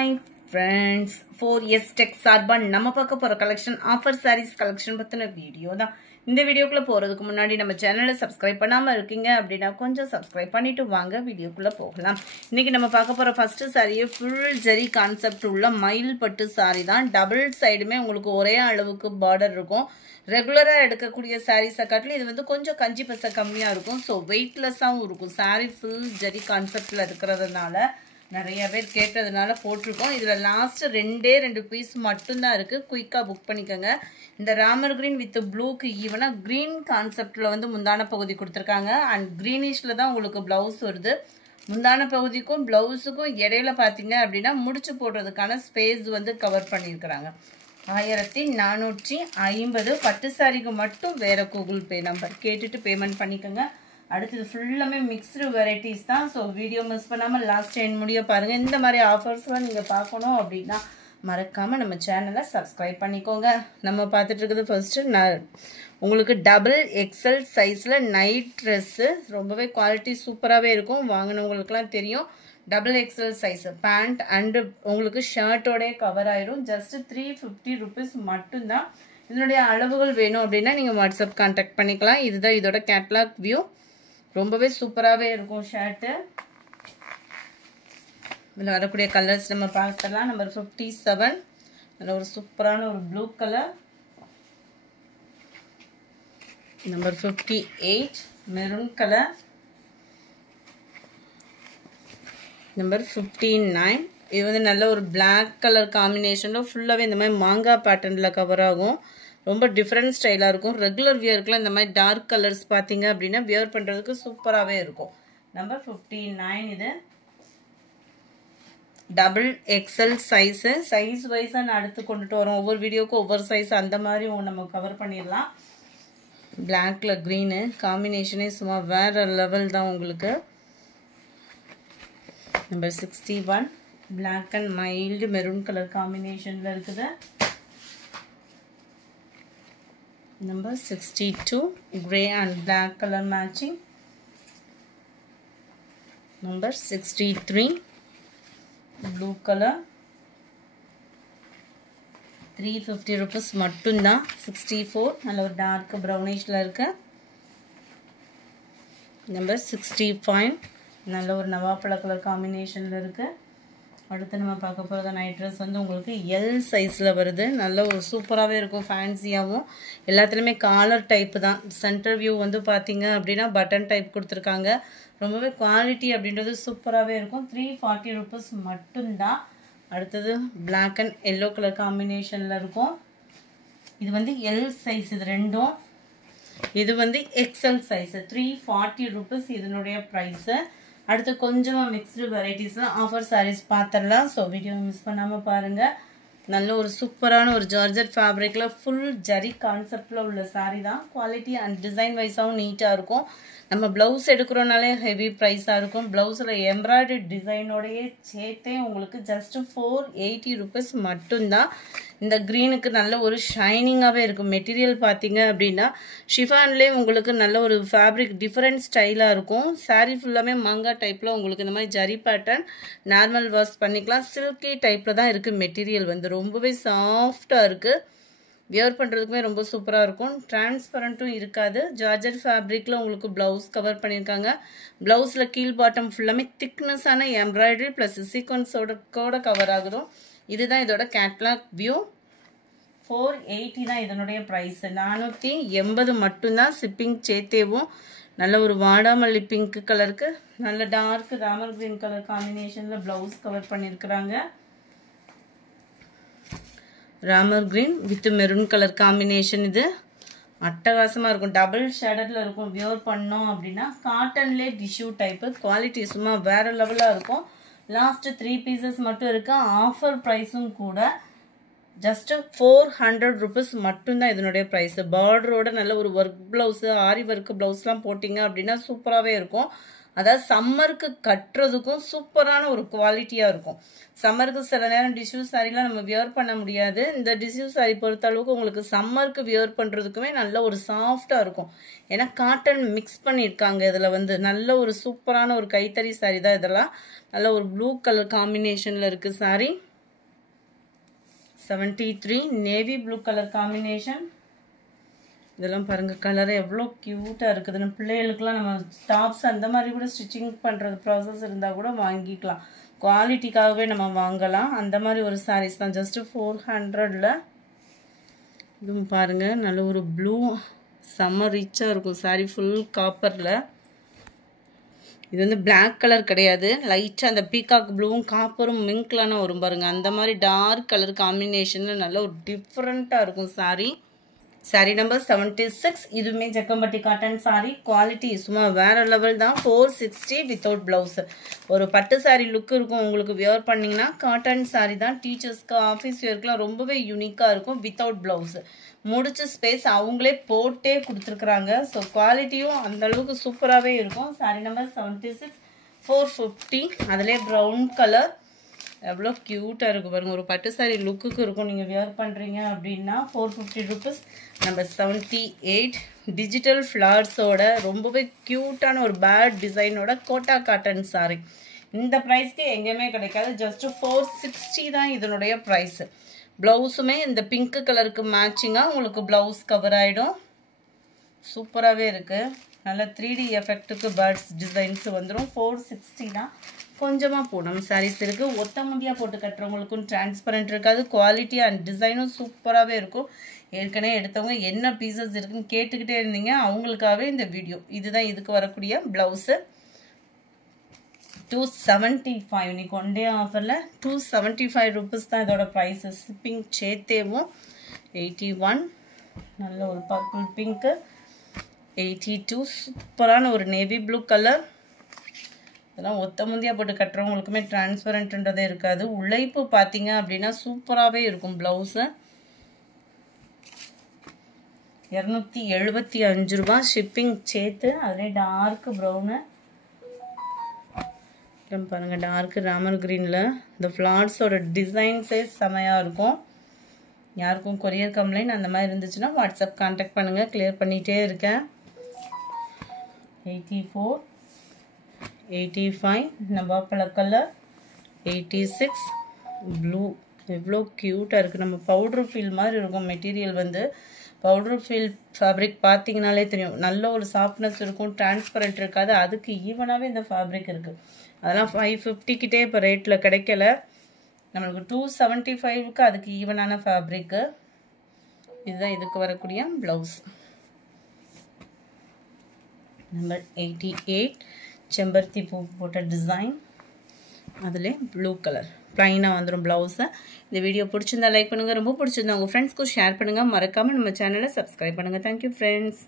Hi friends, 4S Tech சார்பா நம்ம பார்க்க போற கலெக்ஷன் ஆஃபர் sarees கலெக்ஷன் பத்தின வீடியோ தான். இந்த வீடியோக்குள்ள போறதுக்கு முன்னாடி நம்ம சேனலை சப்ஸ்கிரைப் பண்ணாம இருக்கீங்க அப்படினா கொஞ்சம் சப்ஸ்கிரைப் பண்ணிட்டு வாங்க வீடியோக்குள்ள போகலாம். இன்னைக்கு நம்ம பார்க்க போற first saree full zari concept உள்ள மயில் பட்டு saree தான். டபுள் சைடுமே உங்களுக்கு ஒரே அளவுக்கு border இருக்கும். ரெகுலரா எடுக்கக்கூடிய sarees காட்டிலும் இது வந்து கொஞ்சம் கஞ்சி பசை கம்மியா இருக்கும். சோ வெயிட்லெஸ்ஸாவும் இருக்கும். saree full ஜரி கான்செப்ட்ல இருக்கிறதுனால நிறைய பேர் கேட்டதுனால போட்டிருக்கோம். இதுல லாஸ்ட் ரெண்டு பீஸ் மட்டும் தான் இருக்கு. குயிக்கா புக் பண்ணிக்கோங்க. இந்த ராமர் கிரீன் வித் ப்ளூக்கு ஈவனா கிரீன் கான்செப்ட்ல வந்து முந்தான பகுதி கொடுத்துருக்காங்க. அண்ட் கிரீனிஷ்ல தான் உங்களுக்கு பிளவுஸ் வருது. முந்தான பகுதிக்கும் பிளவுஸுக்கும் இடையில பாத்தீங்க அப்படின்னா முடிச்சு போடுறதுக்கான ஸ்பேஸ் வந்து கவர் பண்ணியிருக்கிறாங்க. 1450 பட்டு சாரிக்கு மட்டும் வேற கூகுள் பே நம்பர் கேட்டுட்டு பேமெண்ட் பண்ணிக்கோங்க. அடுத்தது ஃபுல்லாமே மிக்ஸ்டு வெரைட்டிஸ் தான். ஸோ வீடியோ மிஸ் பண்ணாமல் லாஸ்ட் எண்ட் முடிய பாருங்கள். இந்த மாதிரி ஆஃபர்ஸ்லாம் நீங்கள் பார்க்கணும் அப்படின்னா மறக்காமல் நம்ம சேனலை சப்ஸ்கிரைப் பண்ணிக்கோங்க. நம்ம பார்த்துட்டு இருக்கிறது ஃபர்ஸ்ட்டு உங்களுக்கு டபுள் எக்ஸல் சைஸில் நைட் ட்ரெஸ்ஸு ரொம்பவே குவாலிட்டி சூப்பராகவே இருக்கும். வாங்கினவங்களுக்குலாம் தெரியும். Double XL size pant and உங்களுக்கு ஷர்ட்டோடே கவர் ஆயிடும். ஜஸ்ட் 350 rupees மட்டும்தான். இதனுடைய அளவுகள் வேணும் அப்படின்னா நீங்கள் வாட்ஸ்அப் கான்டாக்ட் பண்ணிக்கலாம். இதுதான் இதோட கேட்லாக் வியூ. ரொம்பவே சூப்பராகவே இருக்கும் ஷர்ட்டு. இதில் வரக்கூடிய கலர்ஸ் நம்ம பார்க்கலாம். நம்பர் 57 அதில் ஒரு சூப்பரான ஒரு blue colour. Number 58 maroon colour. Number 59 இது வந்து நல்ல ஒரு பிளாக் கலர் காம்பினேஷனில் ஃபுல்லாகவே இந்த மாதிரி மாங்காய் பேட்டர்னில் கவர் ஆகும். ரொம்ப டிஃப்ரெண்ட் ஸ்டைலாக இருக்கும். ரெகுலர் வியருக்குலாம் இந்த மாதிரி டார்க் கலர்ஸ் பார்த்தீங்க அப்படின்னா வியர் பண்ணுறதுக்கு சூப்பராகவே இருக்கும். நம்பர் 59 இது டபுள் எக்ஸல் சைஸு. சைஸ் வைஸாக நான் அடுத்து கொண்டுட்டு வரோம். ஒவ்வொரு வீடியோக்கும் ஒவ்வொரு சைஸ் அந்த மாதிரி நம்ம கவர் பண்ணிடலாம். பிளாக்ல க்ரீனு காம்பினேஷனே சும்மா வேற லெவல் தான் உங்களுக்கு. Number 61 black and mild maroon colour காம்பினேஷனில் இருக்குது. Number 62 grey and black color matching. Number 63 blue color. 350 rupees மட்டும்தான். 64 நல்ல ஒரு டார்க் ப்ரௌனிஷ்ல இருக்கு. நம்பர் 65 நல்ல ஒரு நவாப்பழ கலர் காம்பினேஷன்ல இருக்கு. அடுத்து நம்ம பார்க்க போகிறது நைட் ட்ரெஸ் வந்து உங்களுக்கு எல் சைஸில் வருது. நல்ல ஒரு சூப்பராகவே இருக்கும். ஃபேன்சியாகவும் எல்லாத்துலேயுமே காலர் டைப்பு தான். சென்டர் வியூ வந்து பார்த்தீங்க அப்படின்னா பட்டன் டைப் கொடுத்துருக்காங்க. ரொம்பவே குவாலிட்டி அப்படின்றது சூப்பராகவே இருக்கும். 340 rupees மட்டும்தான். அடுத்தது பிளாக் அண்ட் எல்லோ கலர் காம்பினேஷனில் இருக்கும். இது வந்து எல் சைஸ் இது ரெண்டும். இது வந்து எக்ஸ்எல் சைஸு. 340 rupees இதனுடைய ப்ரைஸு. அடுத்து கொஞ்சமாக மிக்ஸ்டு வெரைட்டிஸில் ஆஃபர் சாரீஸ் பார்த்துடலாம். ஸோ வீடியோ மிஸ் பண்ணாமல் பாருங்கள். நல்ல ஒரு சூப்பரான ஒரு ஜார்ஜெட் ஃபேப்ரிக்கில் ஃபுல் ஜரி கான்செப்டில் உள்ள சாரீ தான். குவாலிட்டி அண்ட் டிசைன் வைஸாகவும் நீட்டாக இருக்கும். நம்ம ப்ளவுஸ் எடுக்கிறோனாலே ஹெவி ப்ரைஸாக இருக்கும். ப்ளவுஸில் எம்ப்ராய்டரி டிசைனோடையே சேர்த்தே உங்களுக்கு ஜஸ்ட் 480 rupees மட்டும்தான். இந்த க்ரீனுக்கு நல்ல ஒரு ஷைனிங்காகவே இருக்கும். மெட்டீரியல் பார்த்தீங்க அப்படின்னா ஷிஃபான்லேயே உங்களுக்கு நல்ல ஒரு ஃபேப்ரிக் டிஃப்ரெண்ட் ஸ்டைலாக இருக்கும். சாரீ ஃபுல்லாமே மாங்கா டைப்பில் உங்களுக்கு இந்த மாதிரி ஜரி பேட்டர்ன் நார்மல் வாஷ் பண்ணிக்கலாம். சில்கி டைப்பில் தான் இருக்குது. மெட்டீரியல் வந்து ரொம்பவே சாஃப்டாக இருக்குது. வியர் பண்ணுறதுக்குமே ரொம்ப சூப்பராக இருக்கும். டிரான்ஸ்பரண்ட்டும் இருக்காது. ஜார்ஜர் ஃபேப்ரிக்கில் உங்களுக்கு ப்ளவுஸ் கவர் பண்ணியிருக்காங்க. ப்ளவுஸில் கீழ் பாட்டம் ஃபுல்லாமே திக்னஸான எம்ப்ராய்டரி ப்ளஸ் சீக்வன்ஸோட கவர் ஆகுதும். இதுதான் இதோட கேட்லாக் வியூ. 480 தான் இதனுடைய ப்ரைஸ். 480 மட்டும்தான். ஷிப்பிங் சேர்த்தேவும். நல்ல ஒரு வாடாமல்லி பிங்க் கலருக்கு நல்ல டார்க் ராமர் கிரீன் கலர் காம்பினேஷனில் ப்ளவுஸ் கவர் பண்ணியிருக்கிறாங்க. Ramar green with maroon colour combination. இது அட்டகாசமாக இருக்கும். டபுள் ஷேடடில் இருக்கும். வியர் பண்ணோம் அப்படின்னா காட்டன்லேயே டிஷ்யூ டைப்பு. குவாலிட்டி சும்மா வேறு லெவலாக இருக்கும். லாஸ்ட் 3 pieces மட்டும் இருக்கு. ஆஃபர் ப்ரைஸும் கூட. ஜஸ்ட் 400 rupees மட்டும்தான் இதனுடைய ப்ரைஸ். பார்டரோட நல்ல ஒரு ஒர்க் ப்ளவுஸு ஆரி ஒர்க் ப்ளவுஸ்லாம் போட்டிங்க அப்படின்னா சூப்பராகவே இருக்கும். அதாவது சம்மருக்கு கட்டுறதுக்கும் சூப்பரான ஒரு குவாலிட்டியாக இருக்கும். சம்மருக்கு சில நேரம் டிஷ்யூ சாரீலாம் நம்ம வியர் பண்ண முடியாது. இந்த டிஷ்யூ சாரீ பொறுத்த அளவுக்கு உங்களுக்கு சம்மருக்கு வியர் பண்ணுறதுக்குமே நல்ல ஒரு சாஃப்டாக இருக்கும். ஏன்னா காட்டன் மிக்ஸ் பண்ணியிருக்காங்க. இதில் வந்து நல்ல ஒரு சூப்பரான ஒரு கைத்தறி சாரீ தான் இதெல்லாம். நல்ல ஒரு ப்ளூ கலர் காம்பினேஷனில் இருக்குது sari. 73 navy blue colour combination. இதெல்லாம் பாருங்க கலர் எவ்வளோ க்யூட்டாக இருக்குதுன்னு. பிள்ளைகளுக்குலாம் நம்ம டாப்ஸ் அந்த மாதிரி கூட ஸ்டிச்சிங் பண்ணுறது ப்ராசஸ் இருந்தால் கூட வாங்கிக்கலாம். குவாலிட்டிக்காகவே நம்ம வாங்கலாம். அந்த மாதிரி ஒரு சாரீஸ் தான். ஜஸ்ட்டு 400ல். இதுவும் பாருங்கள் நல்ல ஒரு ப்ளூ செம்ம ரிச்சாக இருக்கும். சாரீ ஃபுல் காப்பரில். இது வந்து பிளாக் கலர் கிடையாது. லைட்டாக அந்த பீகாக் ப்ளூவும் காப்பரும் மிங்க்லான வரும் பாருங்கள். அந்த மாதிரி டார்க் கலர் காம்பினேஷனில் நல்ல ஒரு டிஃப்ரெண்ட்டாக இருக்கும் சாரீ. சாரீ நம்பர் 76. இதுவுமே ஜக்கம்பட்டி காட்டன் சாரீ. குவாலிட்டி சும்மா வேறு லெவல் தான். 460 வித்தவுட் ப்ளவுஸு. ஒரு பட்டு சாரீ லுக் இருக்கும் உங்களுக்கு. வியர் பண்ணிங்கன்னா காட்டன் சாரீ தான். டீச்சர்ஸ்க்கு ஆஃபீஸ் வியர்க்குலாம் ரொம்பவே யூனிக்காக இருக்கும். Without blouse. முடிச்சு ஸ்பேஸ் அவங்களே போட்டே கொடுத்துருக்குறாங்க. ஸோ குவாலிட்டியும் அந்தளவுக்கு சூப்பராகவே இருக்கும். சாரீ நம்பர் 76 450. அதிலே ப்ரௌன் கலர் எவ்வளோ க்யூட்டாக இருக்கும் பாருங்கள். ஒரு பட்டு சாரீ லுக்குக்கு இருக்கும். நீங்கள் வியர் பண்ணுறீங்க அப்படின்னா 450 ருபீஸ். நம்பர் 78 டிஜிட்டல் ஃப்ளார்ஸோட ரொம்பவே க்யூட்டான ஒரு பேட் டிசைனோட கோட்டா காட்டன் சாரீ. இந்த ப்ரைஸ்க்கு எங்கேயுமே கிடைக்காது. ஜஸ்ட்டு 460 தான் இதனுடைய ப்ரைஸு. ப்ளவுஸுமே இந்த பிங்க் கலருக்கு மேட்சிங்காக உங்களுக்கு ப்ளவுஸ் கவர் ஆகிடும். சூப்பராகவே இருக்குது. நல்ல 3D எஃபெக்ட்டுக்கு பேர்ட்ஸ் டிசைன்ஸ் வந்துடும். 460 தான். கொஞ்சமாக போடும் சாரீஸ் இருக்குது. ஒத்த முடியாக போட்டு கட்டுறவங்களுக்கும் டிரான்ஸ்பரண்ட் இருக்காது. குவாலிட்டி அண்ட் டிசைனும் சூப்பராகவே இருக்கும். ஏற்கனவே எடுத்தவங்க என்ன பீசஸ் இருக்குன்னு கேட்டுக்கிட்டே இருந்தீங்க. அவங்களுக்காகவே இந்த வீடியோ. இதுதான் இதுக்கு வரக்கூடிய ப்ளவுஸு. 275. இன்னைக்கு ஒன் டே ஆஃபரில் 275 ருபீஸ் தான் இதோட ப்ரைஸு. ஷிப்பிங் சேர்த்தேவும். 81 நல்ல ஒரு பர்பிள் பிங்க்கு. 82 சூப்பரான ஒரு நேவி ப்ளூ கலர். இதெல்லாம் ஒத்த முந்தியாக போட்டு கட்டுறவங்களுக்குமே டிரான்ஸ்பரண்ட்ன்றதே இருக்காது. உழைப்பு பார்த்தீங்க அப்படின்னா சூப்பராகவே இருக்கும் ப்ளவுஸு. 275 ரூபா ஷிப்பிங் சேர்த்து. அதிலே டார்க் ப்ரௌனு பாருங்கள். டார்க் ராமர் க்ரீனில் இந்த ஃப்ளார்ஸோட டிசைன்ஸே செமையாக இருக்கும். யாருக்கும் கொரியர் கம்ப்ளைண்ட் அந்த மாதிரி இருந்துச்சுன்னா வாட்ஸ்அப் கான்டாக்ட் பண்ணுங்கள். கிளியர் பண்ணிகிட்டே இருக்கேன். 84 85 நவாப்பழ கலர். 86 ப்ளூ எவ்வளோ க்யூட்டாக இருக்குது. நம்ம பவுட்ரு ஃபீல் மாதிரி இருக்கும். மெட்டீரியல் வந்து பவுட்ரு ஃபீல் ஃபேப்ரிக் பார்த்தீங்கனாலே தெரியும். நல்ல ஒரு சாஃப்ட்னஸ் இருக்கும். டிரான்ஸ்பரண்ட் இருக்காது. அதுக்கு ஈவனாகவே இந்த ஃபேப்ரிக் இருக்குது. அதெல்லாம் 550 கிட்டே இப்போ ரேட்டில் கிடைக்கல. நம்மளுக்கு 275க்கு அதுக்கு ஈவனான ஃபேப்ரிக்கு. இதுதான் இதுக்கு வரக்கூடிய ப்ளவுஸ். நம்பர் 88 செம்பருத்தி பூ போட்ட டிசைன். அதில் ப்ளூ கலர் ப்ளைனாக வந்துடும் ப்ளவுஸை. இந்த வீடியோ பிடிச்சிருந்தா லைக் பண்ணுங்கள். ரொம்ப பிடிச்சிருந்தா உங்கள் ஃப்ரெண்ட்ஸ்க்கும் ஷேர் பண்ணுங்கள். மறக்காமல் நம்ம சேனலை சப்ஸ்கிரைப் பண்ணுங்கள். Thank you friends.